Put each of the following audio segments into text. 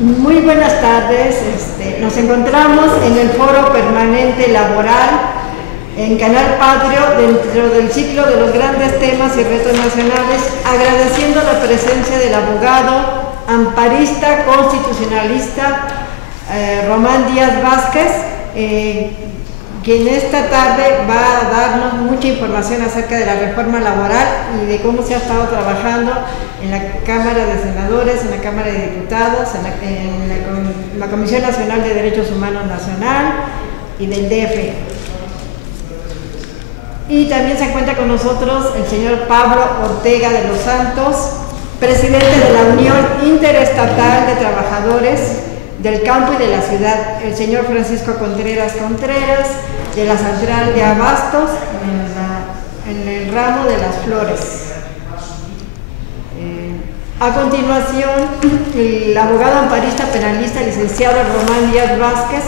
Muy buenas tardes. Nos encontramos en el Foro Permanente Laboral en Canal Patrio dentro del ciclo de los grandes temas y retos nacionales, agradeciendo la presencia del abogado, amparista, constitucionalista Román Díaz Vázquez, quien esta tarde va a darnos mucha información acerca de la reforma laboral y de cómo se ha estado trabajando en la Cámara de Senadores, en la Cámara de Diputados, en la Comisión Nacional de Derechos Humanos Nacional y del DF. Y también se encuentra con nosotros el señor Pablo Ortega de los Santos, presidente de la Unión Interestatal de Trabajadores del Campo y de la Ciudad, el señor Francisco Contreras de la Central de Abastos en el ramo de las flores. A continuación, el abogado amparista penalista licenciado Román Díaz Vázquez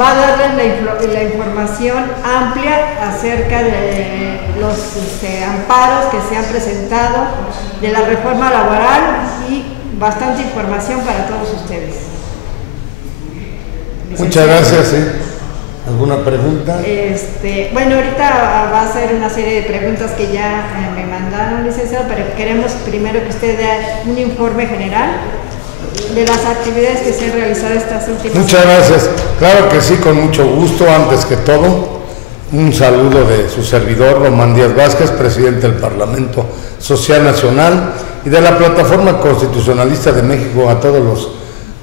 va a darles la información amplia acerca de los amparos que se han presentado de la reforma laboral y bastante información para todos ustedes. Muchas gracias. ¿Alguna pregunta? Bueno, ahorita va a hacer una serie de preguntas que ya me mandaron, licenciado, pero queremos primero que usted dé un informe general de las actividades que se han realizado estas últimas semanas. Muchas gracias. Claro que sí, con mucho gusto. Antes que todo, un saludo de su servidor, Román Díaz Vázquez, presidente del Parlamento Social Nacional y de la Plataforma Constitucionalista de México, a todos los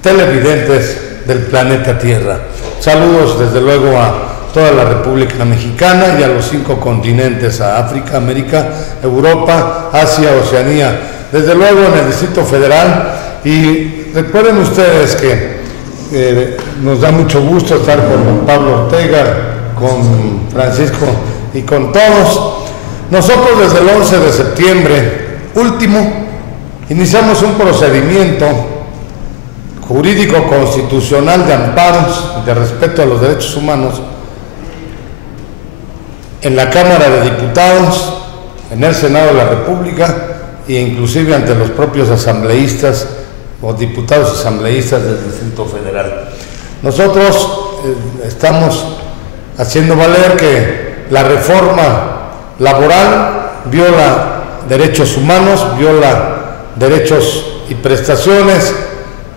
televidentes del planeta Tierra. Saludos desde luego a toda la República Mexicana y a los 5 continentes, a África, América, Europa, Asia, Oceanía, desde luego en el Distrito Federal. Y recuerden ustedes que nos da mucho gusto estar con Pablo Ortega, con Francisco y con todos. Nosotros desde el 11 de septiembre último iniciamos un procedimiento jurídico constitucional de amparos y de respeto a los derechos humanos en la Cámara de Diputados, en el Senado de la República e inclusive ante los propios asambleístas o diputados asambleístas del Distrito Federal. Nosotros estamos haciendo valer que la reforma laboral viola derechos humanos, viola derechos y prestaciones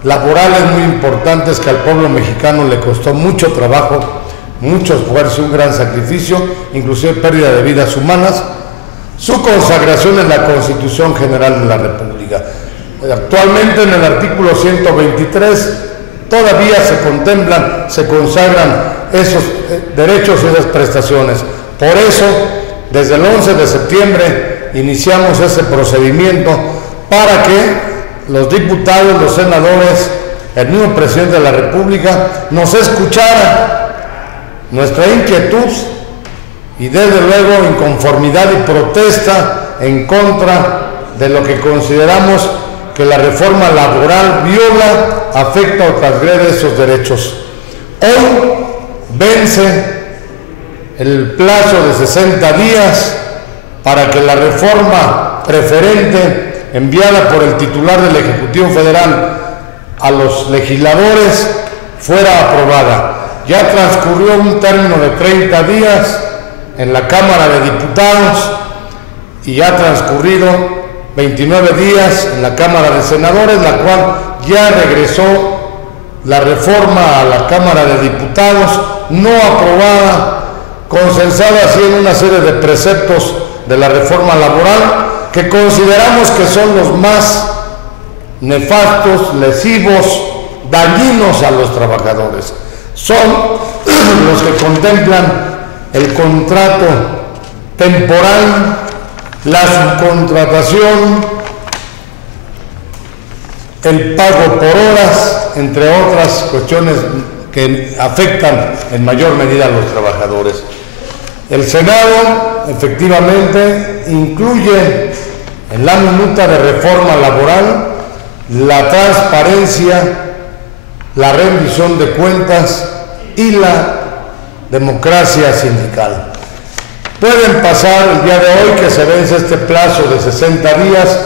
laborales muy importantes que al pueblo mexicano le costó mucho trabajo, mucho esfuerzo, un gran sacrificio, inclusive pérdida de vidas humanas, su consagración en la Constitución General de la República. Actualmente en el artículo 123 todavía se contemplan, se consagran esos derechos y esas prestaciones. Por eso, desde el 11 de septiembre iniciamos ese procedimiento para que los diputados, los senadores, el mismo presidente de la República nos escuchara nuestra inquietud y desde luego inconformidad y protesta en contra de lo que consideramos que la reforma laboral viola, afecta o transgrede esos derechos. Hoy vence el plazo de 60 días para que la reforma preferente enviada por el titular del Ejecutivo Federal a los legisladores fuera aprobada. Ya transcurrió un término de 30 días en la Cámara de Diputados y ya ha transcurrido 29 días en la Cámara de Senadores, la cual ya regresó la reforma a la Cámara de Diputados, no aprobada, consensada así en una serie de preceptos de la reforma laboral que consideramos que son los más nefastos, lesivos, dañinos a los trabajadores. Son los que contemplan el contrato temporal, la subcontratación, el pago por horas, entre otras cuestiones que afectan en mayor medida a los trabajadores. El Senado efectivamente incluye en la minuta de reforma laboral la transparencia, la rendición de cuentas y la democracia sindical. Pueden pasar el día de hoy que se vence este plazo de 60 días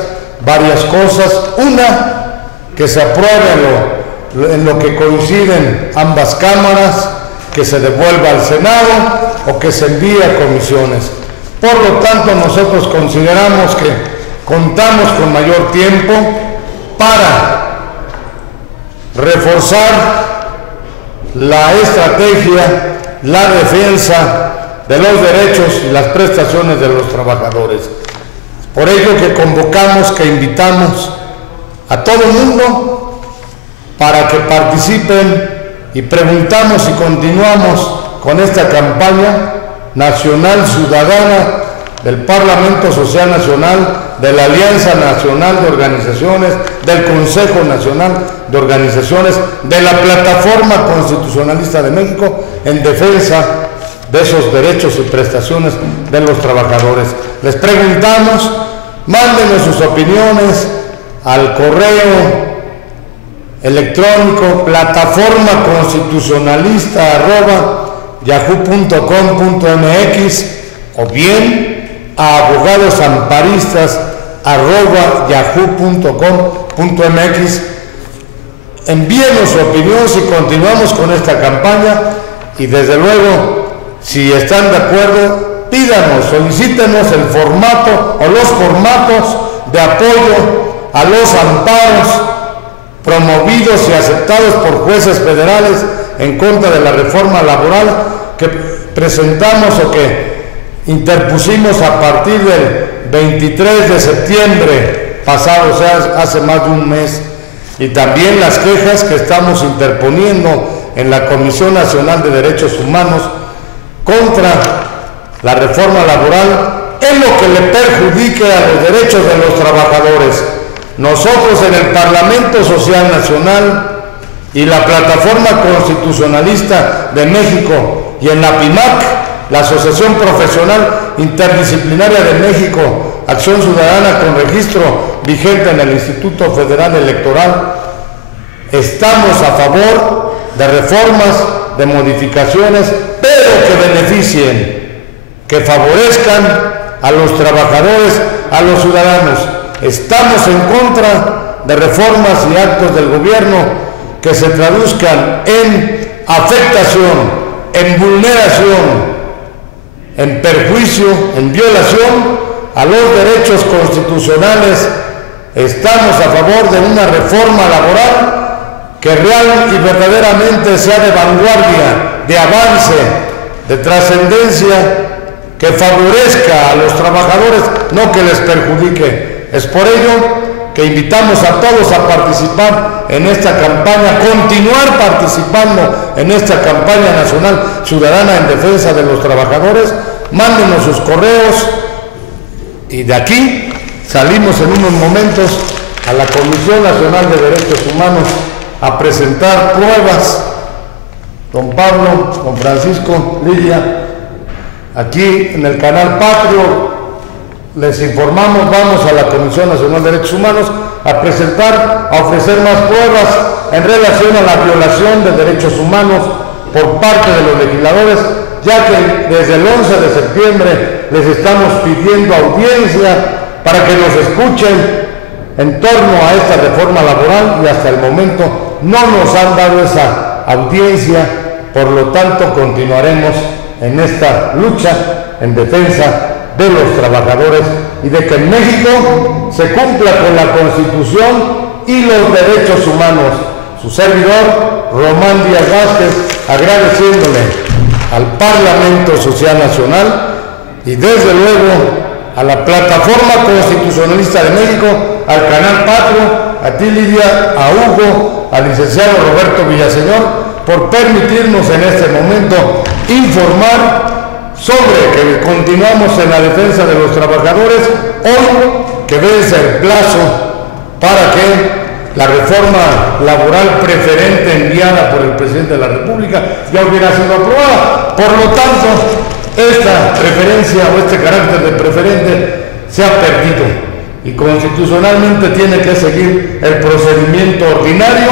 varias cosas. Una, que se apruebe lo en lo que coinciden ambas cámaras, que se devuelva al Senado o que se envíe a comisiones. Por lo tanto, nosotros consideramos que contamos con mayor tiempo para reforzar la estrategia, la defensa de los derechos y las prestaciones de los trabajadores. Por ello que convocamos, que invitamos a todo el mundo para que participen y preguntamos y continuamos con esta campaña nacional ciudadana del Parlamento Social Nacional, de la Alianza Nacional de Organizaciones, del Consejo Nacional de Organizaciones, de la Plataforma Constitucionalista de México en defensa de esos derechos y prestaciones de los trabajadores. Les preguntamos, mándenos sus opiniones al correo electrónico plataformaconstitucionalista@yahoo.com.mx o bien a abogadosamparistas@yahoo.com.mx. Envíenos su opinión si continuamos con esta campaña y desde luego, si están de acuerdo, pídanos, solicítenos el formato o los formatos de apoyo a los amparos promovidos y aceptados por jueces federales en contra de la reforma laboral que presentamos o que interpusimos a partir del 23 de septiembre pasado, o sea, hace más de un mes, y también las quejas que estamos interponiendo en la Comisión Nacional de Derechos Humanos contra la reforma laboral en lo que le perjudique a los derechos de los trabajadores. Nosotros en el Parlamento Social Nacional y la Plataforma Constitucionalista de México y en la PIMAC, la Asociación Profesional Interdisciplinaria de México, Acción Ciudadana con registro vigente en el Instituto Federal Electoral, estamos a favor de reformas, de modificaciones, pero que beneficien, que favorezcan a los trabajadores, a los ciudadanos. Estamos en contra de reformas y actos del gobierno que se traduzcan en afectación, en vulneración, en perjuicio, en violación a los derechos constitucionales. Estamos a favor de una reforma laboral que real y verdaderamente sea de vanguardia, de avance, de trascendencia, que favorezca a los trabajadores, no que les perjudique. Es por ello que invitamos a todos a participar en esta campaña, continuar participando en esta campaña nacional ciudadana en defensa de los trabajadores. Mándenos sus correos y de aquí salimos en unos momentos a la Comisión Nacional de Derechos Humanos a presentar pruebas. Don Pablo, don Francisco, Lidia, aquí en el canal Patrio, les informamos, vamos a la Comisión Nacional de Derechos Humanos a presentar, a ofrecer más pruebas en relación a la violación de derechos humanos por parte de los legisladores, ya que desde el 11 de septiembre les estamos pidiendo audiencia para que nos escuchen en torno a esta reforma laboral y hasta el momento no nos han dado esa audiencia. Por lo tanto, continuaremos en esta lucha en defensa de los trabajadores y de que en México se cumpla con la Constitución y los derechos humanos. Su servidor, Román Díaz Vázquez, agradeciéndole al Parlamento Social Nacional y desde luego a la Plataforma Constitucionalista de México, al Canal Patrio, a ti Lidia, a Hugo, al licenciado Roberto Villaseñor, por permitirnos en este momento informar sobre que continuamos en la defensa de los trabajadores, hoy que vence el plazo para que la reforma laboral preferente enviada por el presidente de la República ya hubiera sido aprobada. Por lo tanto, esta preferencia o este carácter de preferente se ha perdido y constitucionalmente tiene que seguir el procedimiento ordinario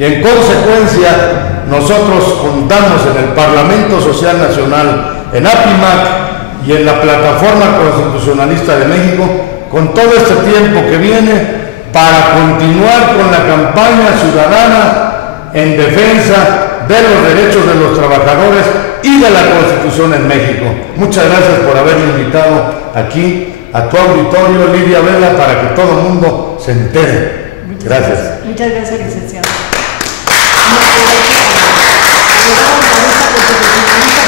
y en consecuencia nosotros contamos en el Parlamento Social Nacional, en APIMAC y en la Plataforma Constitucionalista de México con todo este tiempo que viene para continuar con la campaña ciudadana en defensa de los derechos de los trabajadores y de la Constitución en México. Muchas gracias por haberme invitado aquí a tu auditorio, Lidia Vela, para que todo el mundo se entere. Gracias. Muchas gracias, licenciado.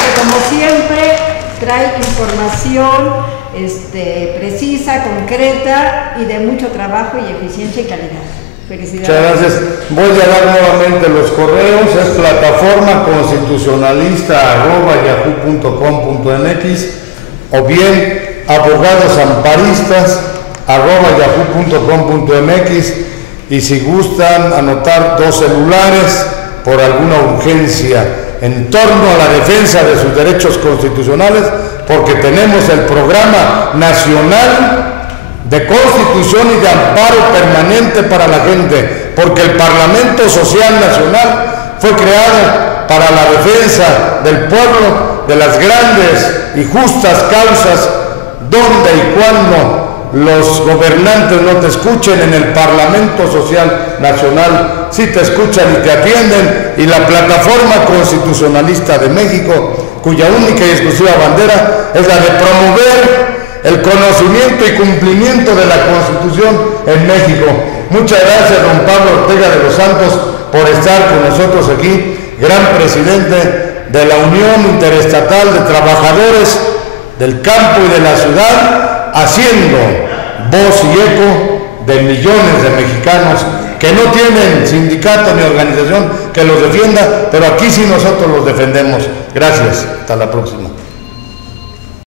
Que como siempre trae información precisa, concreta y de mucho trabajo y eficiencia y calidad. Felicidades. Muchas gracias. Voy a dar nuevamente los correos. Es plataformaconstitucionalista@yahoo.com.mx o bien abogadosamparistas@yahoo.com.mx, y si gustan anotar 2 celulares por alguna urgencia en torno a la defensa de sus derechos constitucionales, porque tenemos el Programa Nacional de Constitución y de Amparo Permanente para la gente, porque el Parlamento Social Nacional fue creado para la defensa del pueblo, de las grandes y justas causas, donde y cuando los gobernantes no te escuchen. En el Parlamento Social Nacional sí te escuchan y te atienden, y la Plataforma Constitucionalista de México, cuya única y exclusiva bandera es la de promover el conocimiento y cumplimiento de la Constitución en México. Muchas gracias, don Pablo Ortega de los Santos, por estar con nosotros aquí, gran presidente de la Unión Interestatal de Trabajadores del Campo y de la Ciudad, haciendo voz y eco de millones de mexicanos que no tienen sindicato ni organización que los defienda, pero aquí sí nosotros los defendemos. Gracias, hasta la próxima.